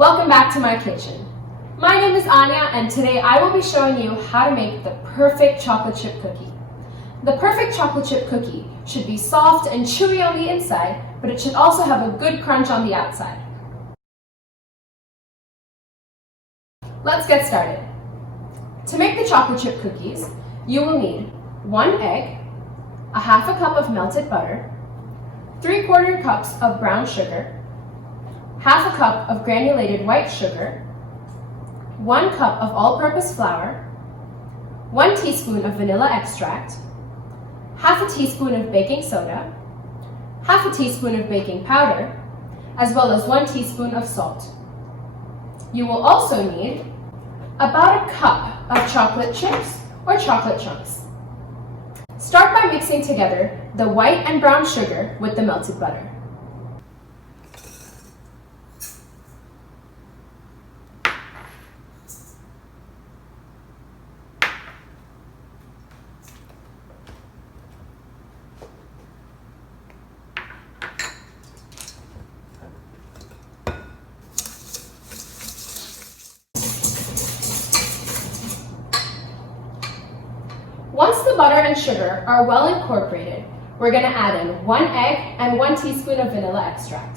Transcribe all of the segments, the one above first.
Welcome back to my kitchen. My name is Anya and today I will be showing you how to make the perfect chocolate chip cookie. The perfect chocolate chip cookie should be soft and chewy on the inside, but it should also have a good crunch on the outside. Let's get started. To make the chocolate chip cookies, you will need 1 egg, a half a cup of melted butter, 3/4 cups of brown sugar, half a cup of granulated white sugar, 1 cup of all-purpose flour, 1 teaspoon of vanilla extract, half a teaspoon of baking soda, half a teaspoon of baking powder, as well as 1 teaspoon of salt. You will also need about a cup of chocolate chips or chocolate chunks. Start by mixing together the white and brown sugar with the melted butter. Once the butter and sugar are well incorporated, we're going to add in 1 egg and 1 teaspoon of vanilla extract.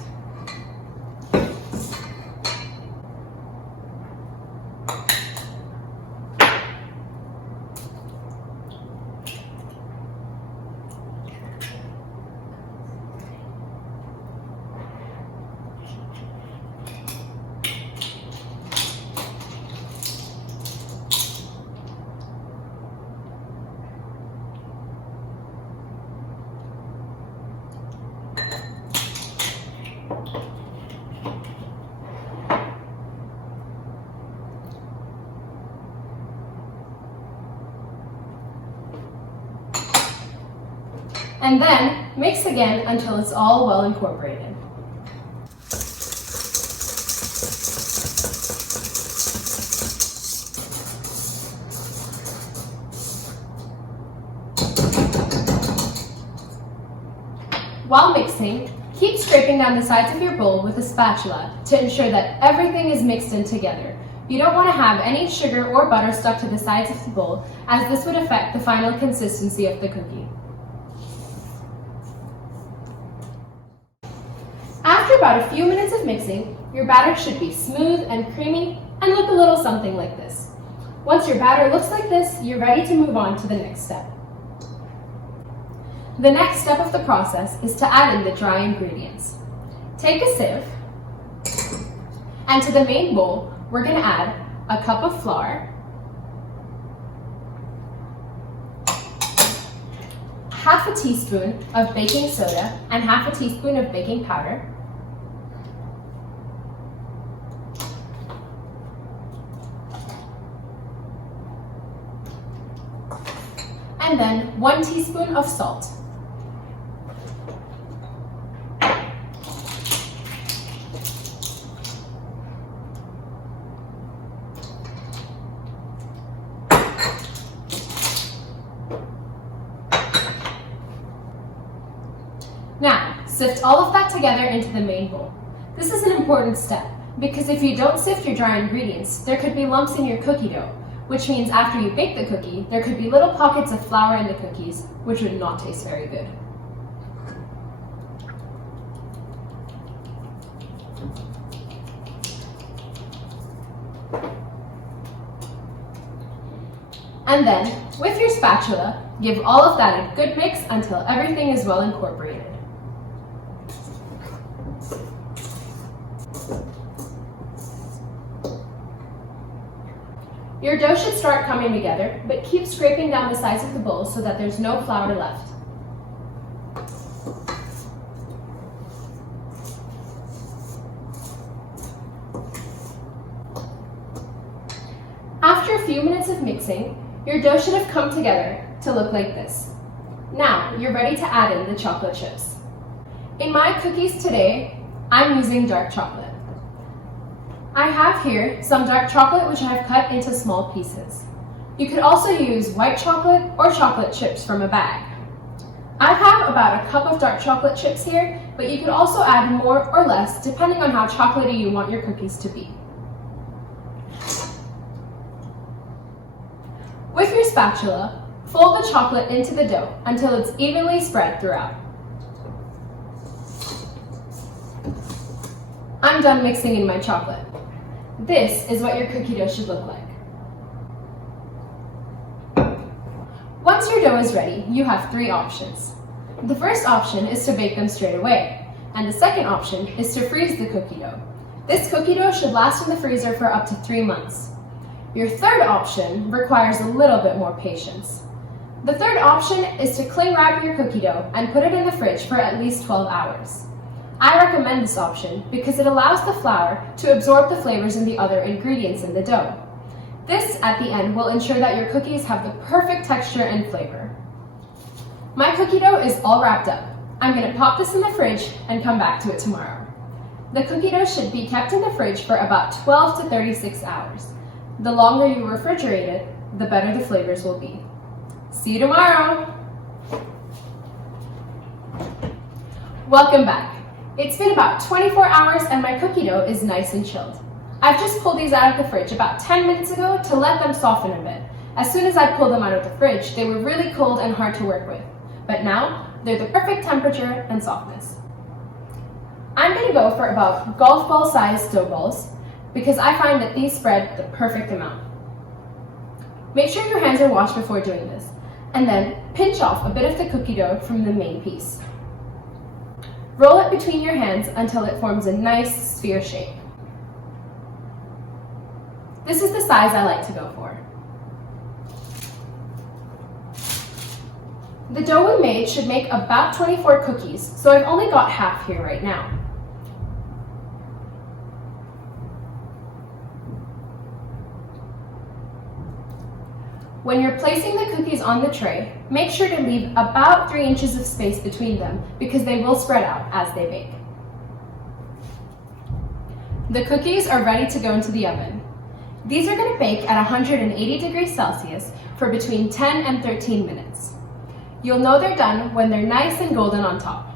And then mix again until it's all well incorporated. While mixing, keep scraping down the sides of your bowl with a spatula to ensure that everything is mixed in together. You don't want to have any sugar or butter stuck to the sides of the bowl, as this would affect the final consistency of the cookie. After about a few minutes of mixing, your batter should be smooth and creamy and look a little something like this. Once your batter looks like this, you're ready to move on to the next step. The next step of the process is to add in the dry ingredients. Take a sieve, and to the main bowl, we're going to add a cup of flour, half a teaspoon of baking soda and half a teaspoon of baking powder, and then 1 teaspoon of salt. Now, sift all of that together into the main bowl. This is an important step because if you don't sift your dry ingredients, there could be lumps in your cookie dough, which means after you bake the cookie, there could be little pockets of flour in the cookies, which would not taste very good. And then, with your spatula, give all of that a good mix until everything is well incorporated. Your dough should start coming together, but keep scraping down the sides of the bowl so that there's no flour left. After a few minutes of mixing, your dough should have come together to look like this. Now, you're ready to add in the chocolate chips. In my cookies today, I'm using dark chocolate. I have here some dark chocolate which I have cut into small pieces. You could also use white chocolate or chocolate chips from a bag. I have about a cup of dark chocolate chips here, but you could also add more or less depending on how chocolatey you want your cookies to be. With your spatula, fold the chocolate into the dough until it's evenly spread throughout. I'm done mixing in my chocolate. This is what your cookie dough should look like. Once your dough is ready, you have 3 options. The first option is to bake them straight away, and the second option is to freeze the cookie dough. This cookie dough should last in the freezer for up to 3 months. Your third option requires a little bit more patience. The third option is to cling wrap your cookie dough and put it in the fridge for at least 12 hours. I recommend this option because it allows the flour to absorb the flavors in the other ingredients in the dough. This, at the end, will ensure that your cookies have the perfect texture and flavor. My cookie dough is all wrapped up. I'm going to pop this in the fridge and come back to it tomorrow. The cookie dough should be kept in the fridge for about 12 to 36 hours. The longer you refrigerate it, the better the flavors will be. See you tomorrow! Welcome back. It's been about 24 hours and my cookie dough is nice and chilled. I've just pulled these out of the fridge about 10 minutes ago to let them soften a bit. As soon as I pulled them out of the fridge, they were really cold and hard to work with. But now, they're the perfect temperature and softness. I'm going to go for about golf ball sized dough balls because I find that these spread the perfect amount. Make sure your hands are washed before doing this, and then pinch off a bit of the cookie dough from the main piece. Roll it between your hands until it forms a nice sphere shape. This is the size I like to go for. The dough we made should make about 24 cookies, so I've only got half here right now. When you're placing the cookies on the tray, make sure to leave about 3 inches of space between them because they will spread out as they bake. The cookies are ready to go into the oven. These are going to bake at 180 degrees Celsius for between 10 and 13 minutes. You'll know they're done when they're nice and golden on top.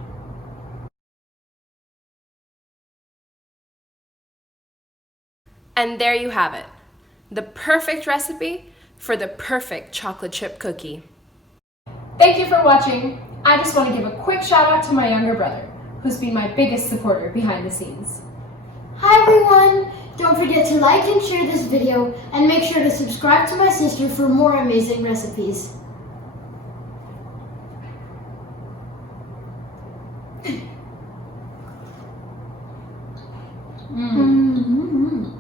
And there you have it, the perfect recipe for the perfect chocolate chip cookie. Thank you for watching. I just want to give a quick shout out to my younger brother, who's been my biggest supporter behind the scenes. Hi everyone! Don't forget to like and share this video and make sure to subscribe to my sister for more amazing recipes. Mm.